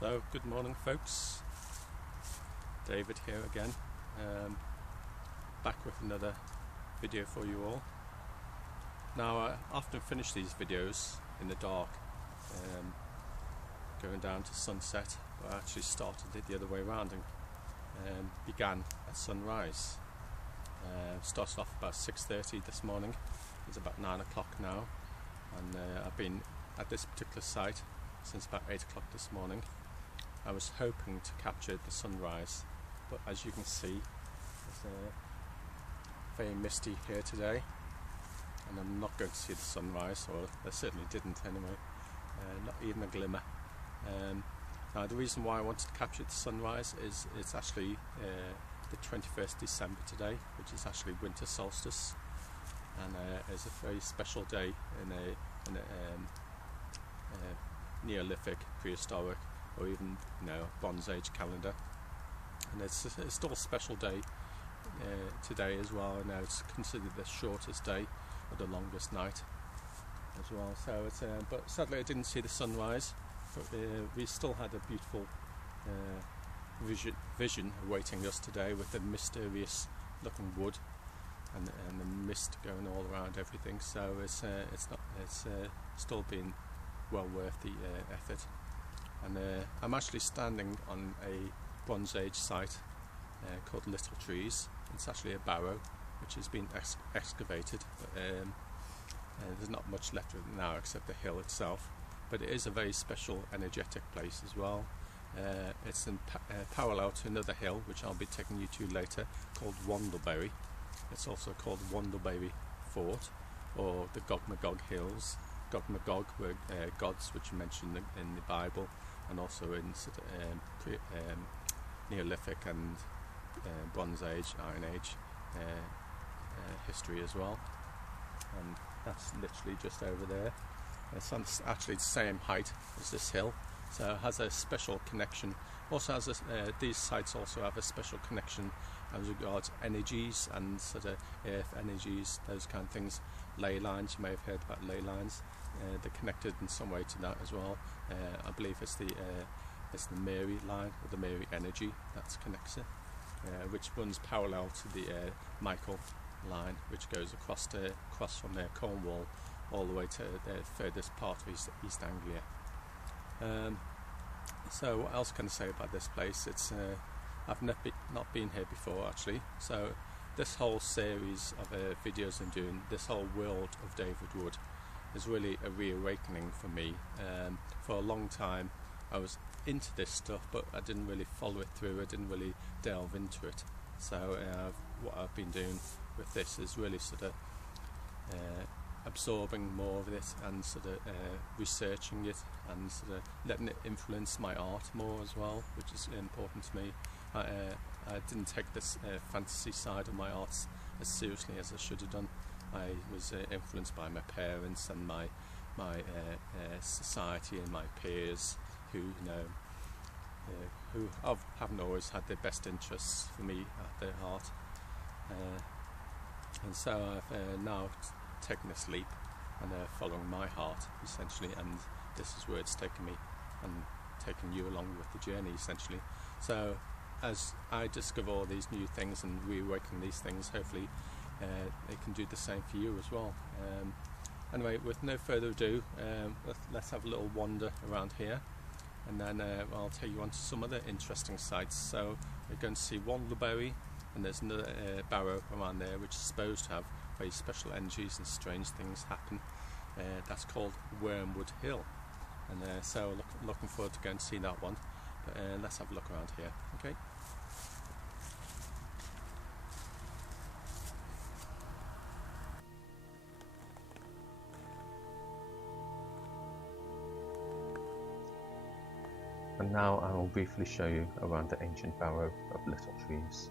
So, good morning folks, David here again, back with another video for you all. Now I often finish these videos in the dark, going down to sunset, but I actually started it the other way around and began at sunrise. Started off about 6:30 this morning, it's about 9 o'clock now, and I've been at this particular site since about 8 o'clock this morning. I was hoping to capture the sunrise, but as you can see, it's very misty here today, and I'm not going to see the sunrise, or I certainly didn't anyway, not even a glimmer. Now the reason why I wanted to capture the sunrise is it's actually the 21st December today, which is actually winter solstice, and it's a very special day in a Neolithic, prehistoric, or even Bronze Age calendar, and it's still a special day today as well. And now it's considered the shortest day or the longest night as well. So it's but sadly I didn't see the sunrise, but we still had a beautiful vision awaiting us today, with the mysterious looking wood and the mist going all around everything. So it's still been well worth the effort. And I'm actually standing on a Bronze Age site called Little Trees. It's actually a barrow which has been excavated, but there's not much left of it now except the hill itself. But it is a very special, energetic place as well. It's in parallel to another hill which I'll be taking you to later, called Wandleberry. It's also called Wandleberry Fort, or the Gog Magog Hills. Gog Magog were gods which are mentioned in the Bible, and also in sort of Neolithic and Bronze Age, Iron Age history as well. And that's literally just over there. It's actually the same height as this hill, so it has a special connection. Also has these sites also have a special connection as regards energies and sort of earth energies, those kind of things. Ley lines, you may have heard about ley lines. They're connected in some way to that as well. I believe it's the Mary line, or the Mary energy, that connects it, which runs parallel to the Michael line, which goes across from Cornwall all the way to the furthest part of East Anglia. So what else can I say about this place? It's I've not been here before actually, so this whole series of videos I'm doing, this whole world of David Wood, is really a reawakening for me. For a long time I was into this stuff, but I didn't really follow it through, I didn't really delve into it. So what I've been doing with this is really sort of absorbing more of it, and sort of researching it, and sort of letting it influence my art more as well, which is important to me. I didn't take this fantasy side of my arts as seriously as I should have done. I was influenced by my parents and my society and my peers, who who haven't always had their best interests for me at their heart. And so I've now taken this leap and following my heart essentially, and this is where it's taken me, and taking you along with the journey essentially. So as I discover all these new things and reawaken these things, hopefully they can do the same for you as well. Anyway, with no further ado, let's have a little wander around here, and then I'll take you on to some other interesting sites. So we're going to see Wandleberry, and there's another barrow around there which is supposed to have very special energies and strange things happen. That's called Wormwood Hill, and so looking forward to going to see that one. But let's have a look around here, okay? And now I will briefly show you around the ancient barrow of Little Trees.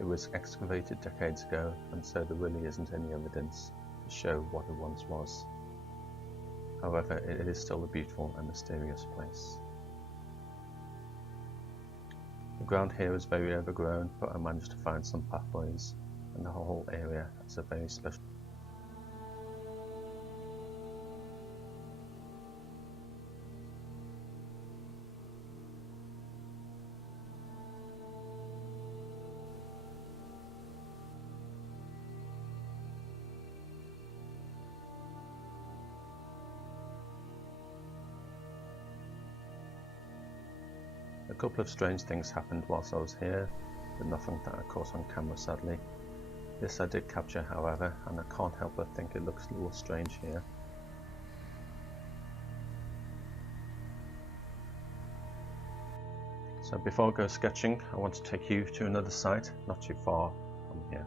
It was excavated decades ago, and so there really isn't any evidence to show what it once was. However, it is still a beautiful and mysterious place. The ground here is very overgrown, but I managed to find some pathways, and the whole area has a very special couple of strange things happened whilst I was here, but nothing that I caught on camera sadly. This I did capture however, and I can't help but think it looks a little strange here. So before I go sketching, I want to take you to another site not too far from here.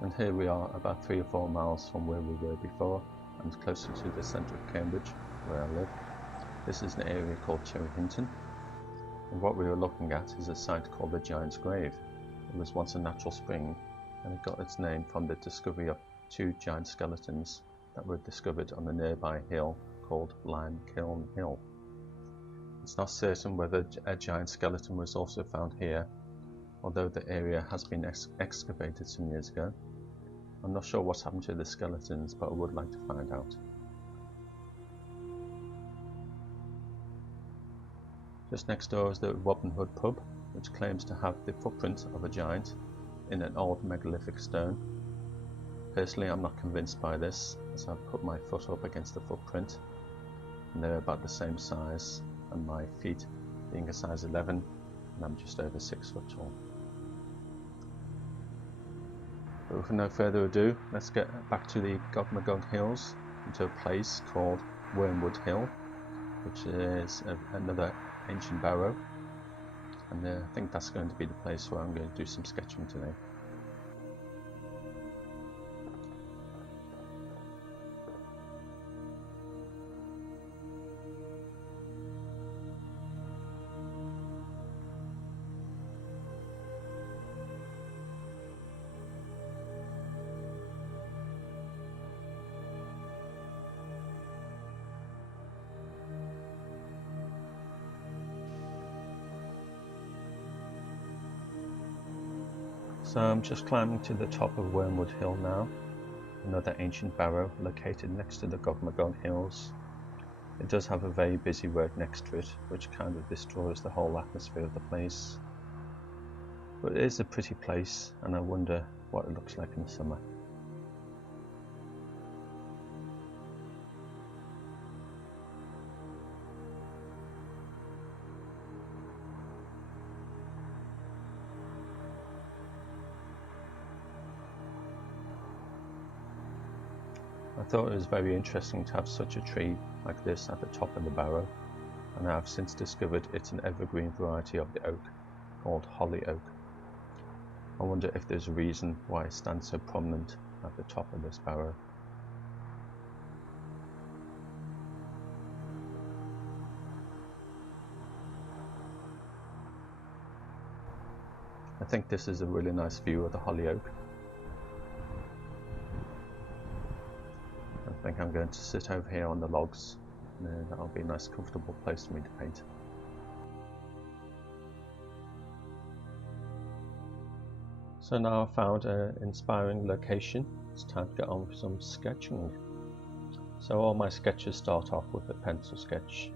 And here we are, about 3 or 4 miles from where we were before, and closer to the centre of Cambridge, where I live. This is an area called Cherry Hinton, and what we were looking at is a site called the Giant's Grave. It was once a natural spring, and it got its name from the discovery of 2 giant skeletons that were discovered on a nearby hill called Plein Hill. It's not certain whether a giant skeleton was also found here, although the area has been excavated some years ago. I'm not sure what's happened to the skeletons, but I would like to find out. Just next door is the Robin Hood pub, which claims to have the footprint of a giant in an old megalithic stone. Personally, I'm not convinced by this, as I've put my foot up against the footprint, and they're about the same size, and my feet being a size 11, and I'm just over 6 foot tall. But with no further ado, let's get back to the Gogmagog Hills, into a place called Wormwood Hill, which is another ancient barrow, and I think that's going to be the place where I'm going to do some sketching today. So I'm just climbing to the top of Wormwood Hill now, another ancient barrow located next to the Gogmagog Hills. It does have a very busy road next to it, which kind of destroys the whole atmosphere of the place. But it is a pretty place, and I wonder what it looks like in the summer. I thought it was very interesting to have such a tree like this at the top of the barrow, and I have since discovered it's an evergreen variety of the oak, called holly oak. I wonder if there's a reason why it stands so prominent at the top of this barrow. I think this is a really nice view of the holly oak. I think I'm going to sit over here on the logs, and that'll be a nice comfortable place for me to paint. So now I've found an inspiring location, it's time to get on with some sketching. So all my sketches start off with a pencil sketch.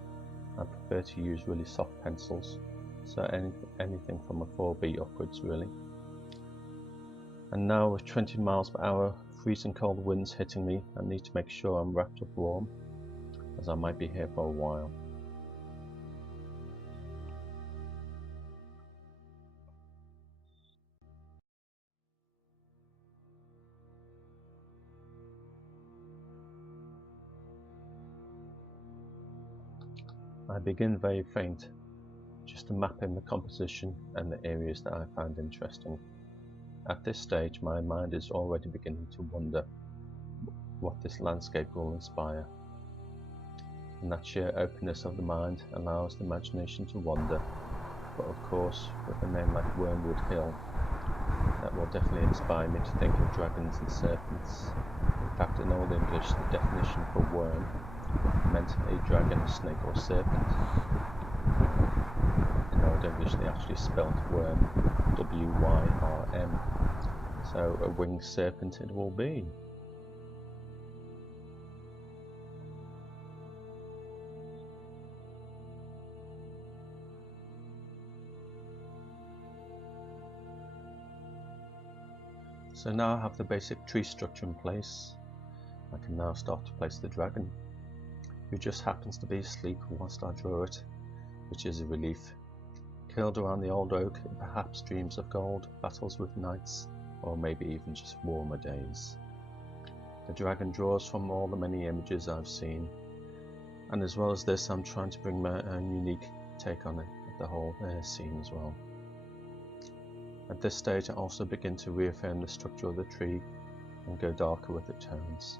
I prefer to use really soft pencils, so anything from a 4B upwards really. And now with 20 miles per hour, freezing cold winds hitting me, I need to make sure I'm wrapped up warm, as I might be here for a while. I begin very faint, just to map in the composition and the areas that I find interesting. At this stage, my mind is already beginning to wonder what this landscape will inspire. And that sheer openness of the mind allows the imagination to wander, but of course, with a name like Wormwood Hill, that will definitely inspire me to think of dragons and serpents. In fact, in Old English, the definition for worm meant a dragon, a snake or serpent. In Old English they actually spelt worm W-Y-R-M, so a winged serpent it will be. So now I have the basic tree structure in place, I can now start to place the dragon. who just happens to be asleep whilst I draw it, which is a relief. Curled around the old oak, it perhaps dreams of gold, battles with knights, or maybe even just warmer days. The dragon draws from all the many images I've seen, and as well as this, I'm trying to bring my own unique take on it, the whole scene as well. At this stage, I also begin to reaffirm the structure of the tree and go darker with the tones.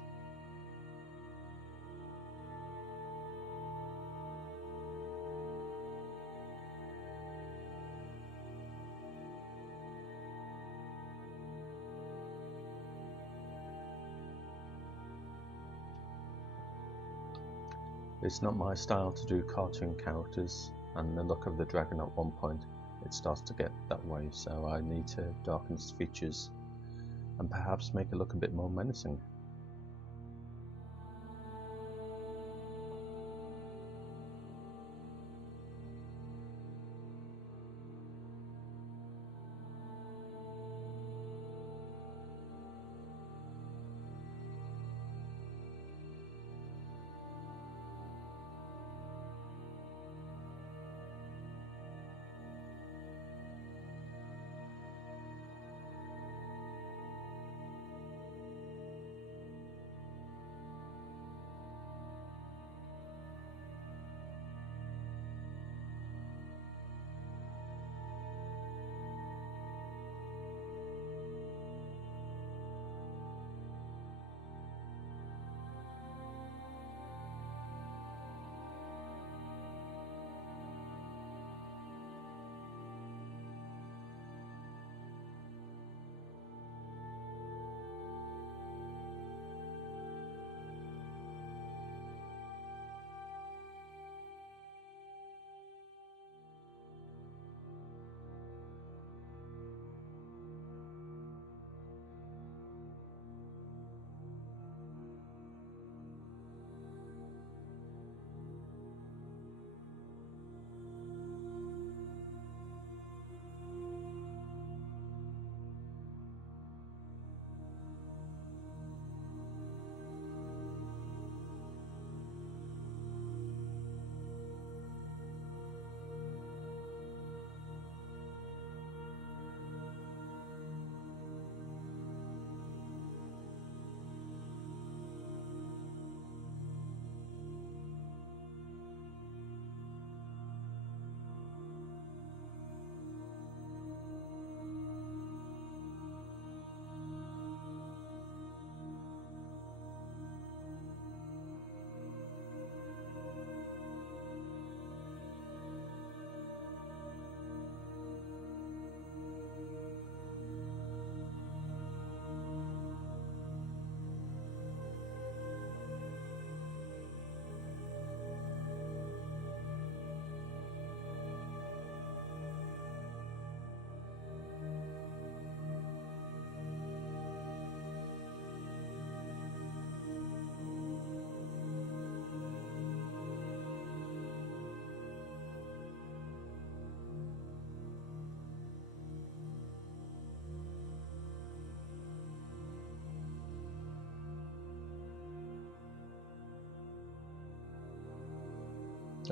It's not my style to do cartoon characters, and the look of the dragon at one point, it starts to get that way, so I need to darken its features and perhaps make it look a bit more menacing.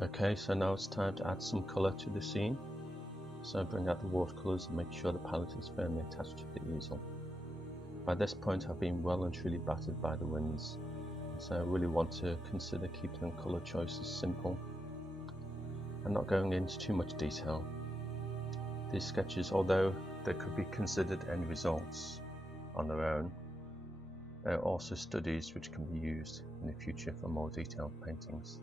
Okay, so now it's time to add some colour to the scene. So bring out the watercolours and make sure the palette is firmly attached to the easel. By this point I've been well and truly battered by the winds, so I really want to consider keeping the colour choices simple and not going into too much detail. These sketches, although they could be considered end results on their own, they're also studies which can be used in the future for more detailed paintings.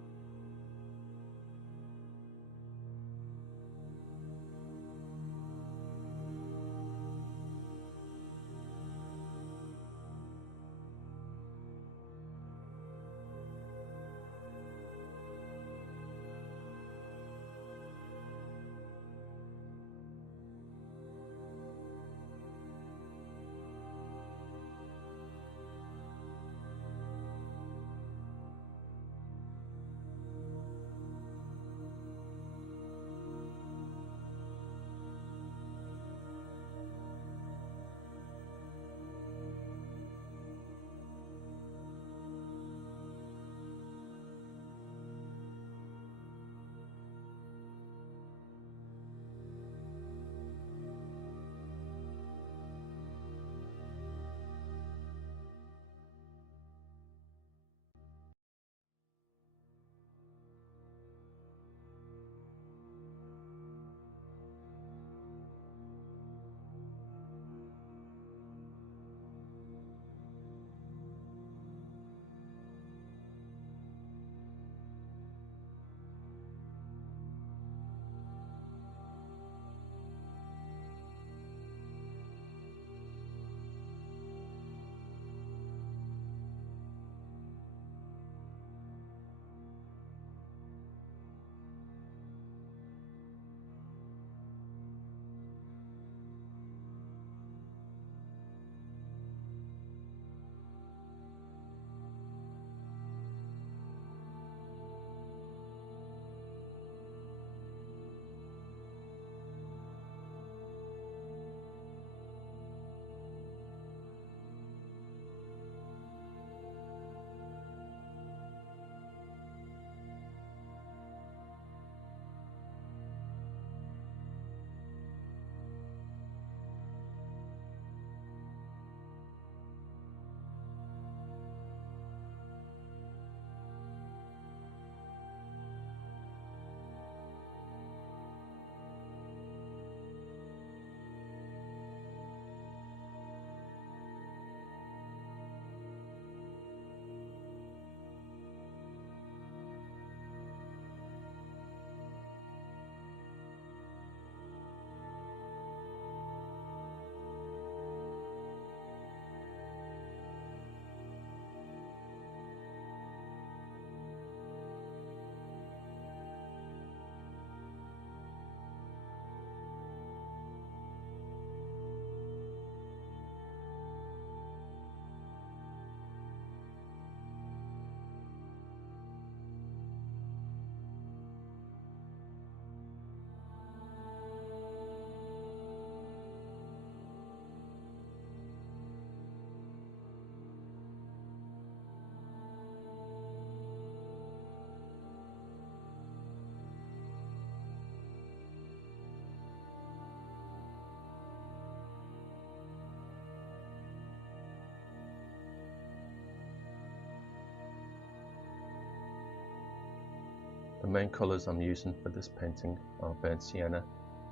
The main colours I'm using for this painting are burnt sienna,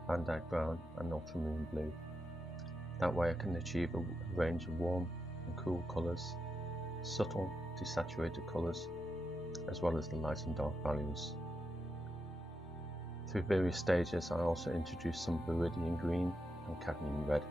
Van Dyke brown and ultramarine blue. That way I can achieve a range of warm and cool colours, subtle desaturated colours, as well as the light and dark values. Through various stages I also introduced some viridian green and cadmium red.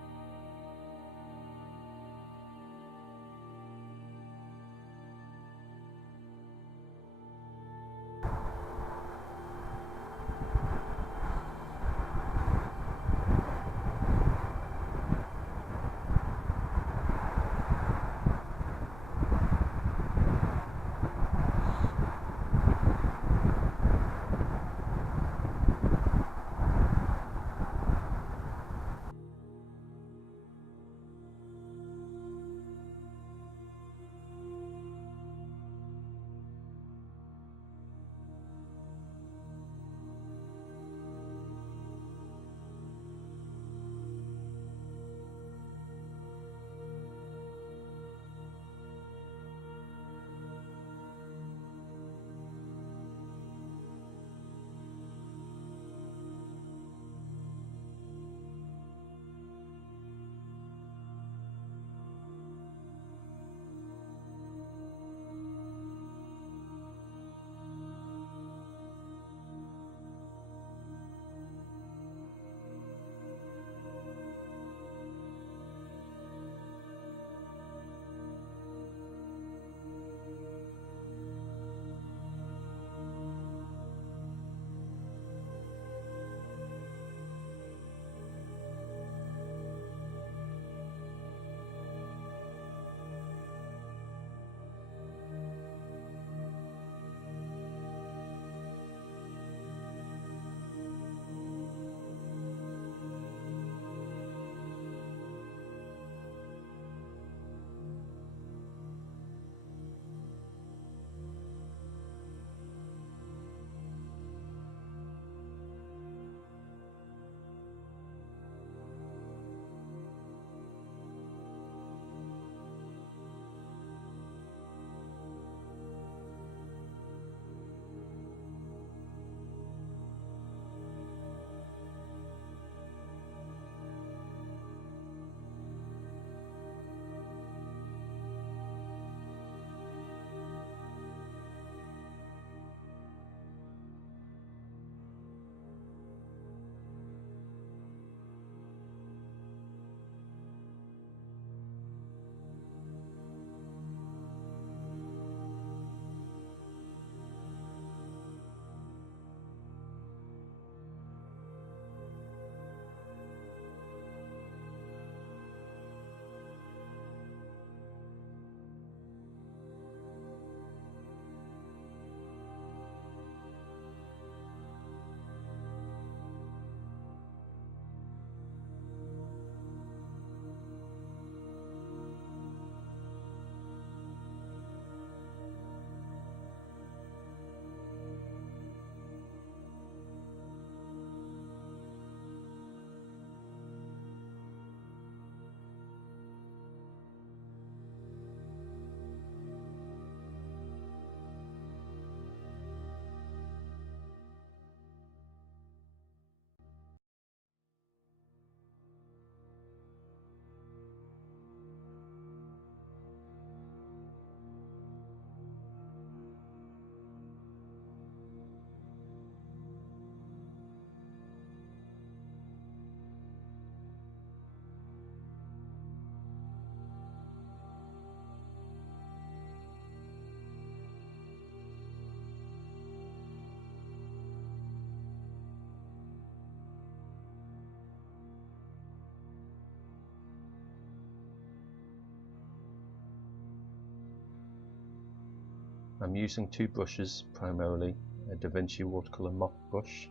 I'm using two brushes primarily, a Da Vinci watercolour mop brush,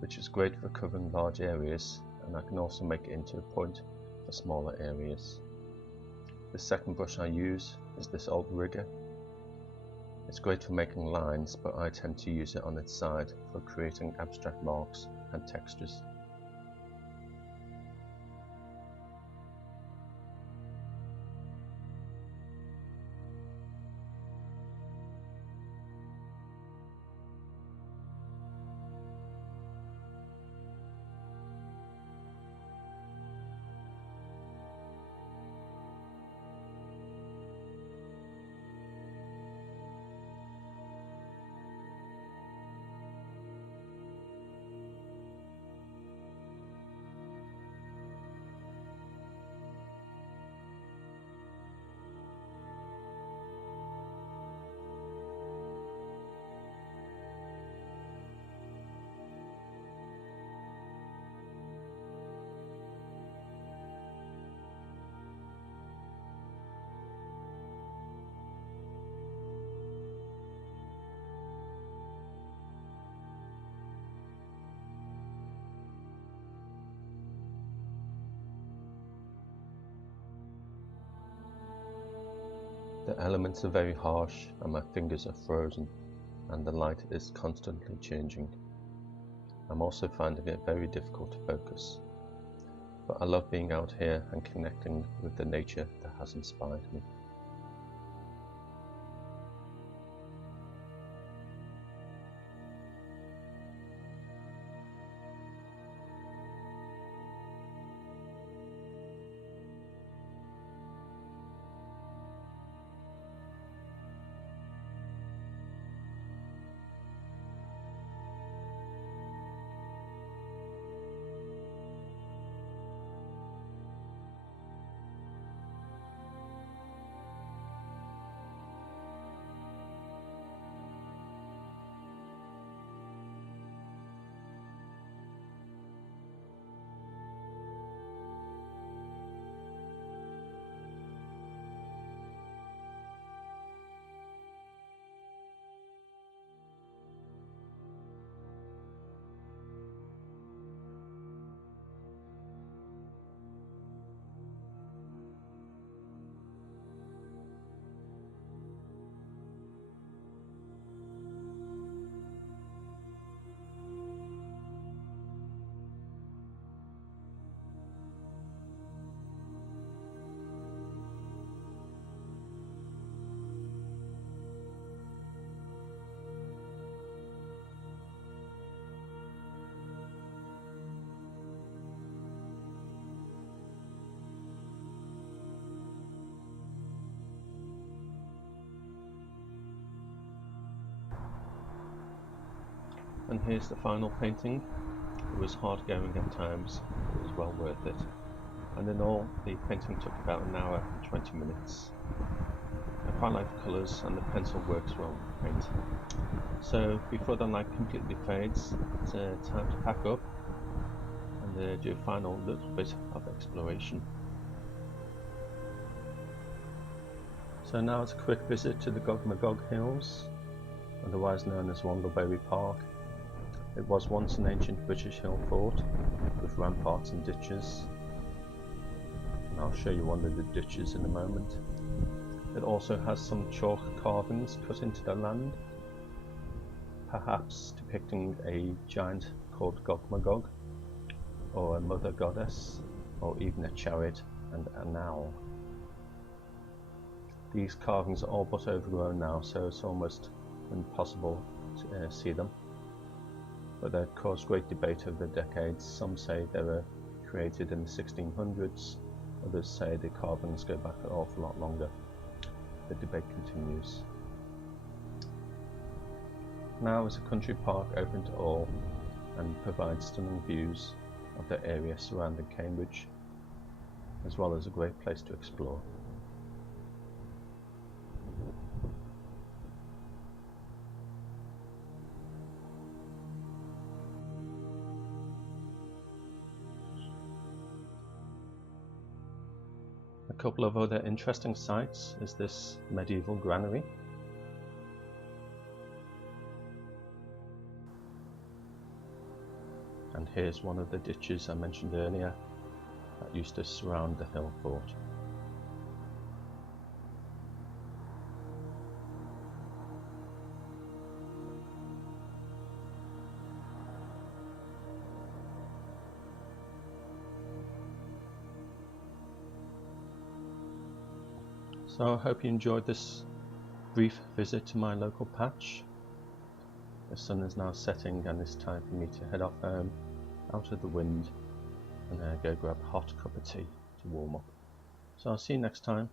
which is great for covering large areas, and I can also make it into a point for smaller areas. The second brush I use is this old rigger. It's great for making lines, but I tend to use it on its side for creating abstract marks and textures. The elements are very harsh and my fingers are frozen, and the light is constantly changing. I'm also finding it very difficult to focus, but I love being out here and connecting with the nature that has inspired me. And here's the final painting. It was hard going at times, but it was well worth it. And in all, the painting took about an hour and 20 minutes. I quite like the colours and the pencil works well with paint. So before the light completely fades, it's time to pack up and do a final little bit of exploration. So now it's a quick visit to the Gog Hills, otherwise known as Wandleberry Park. It was once an ancient British hill fort with ramparts and ditches, and I'll show you one of the ditches in a moment. It also has some chalk carvings cut into the land, perhaps depicting a giant called Gog, or a mother goddess, or even a chariot and an owl. These carvings are all but overgrown now, so it's almost impossible to see them. But they've caused great debate over the decades. Some say they were created in the 1600s, others say the carvings go back an awful lot longer. The debate continues. Now is a country park open to all and provides stunning views of the area surrounding Cambridge, as well as a great place to explore. A couple of other interesting sites is this medieval granary. And here's one of the ditches I mentioned earlier that used to surround the hill fort. So I hope you enjoyed this brief visit to my local patch. The sun is now setting and it's time for me to head off home, out of the wind, and go grab a hot cup of tea to warm up. So I'll see you next time.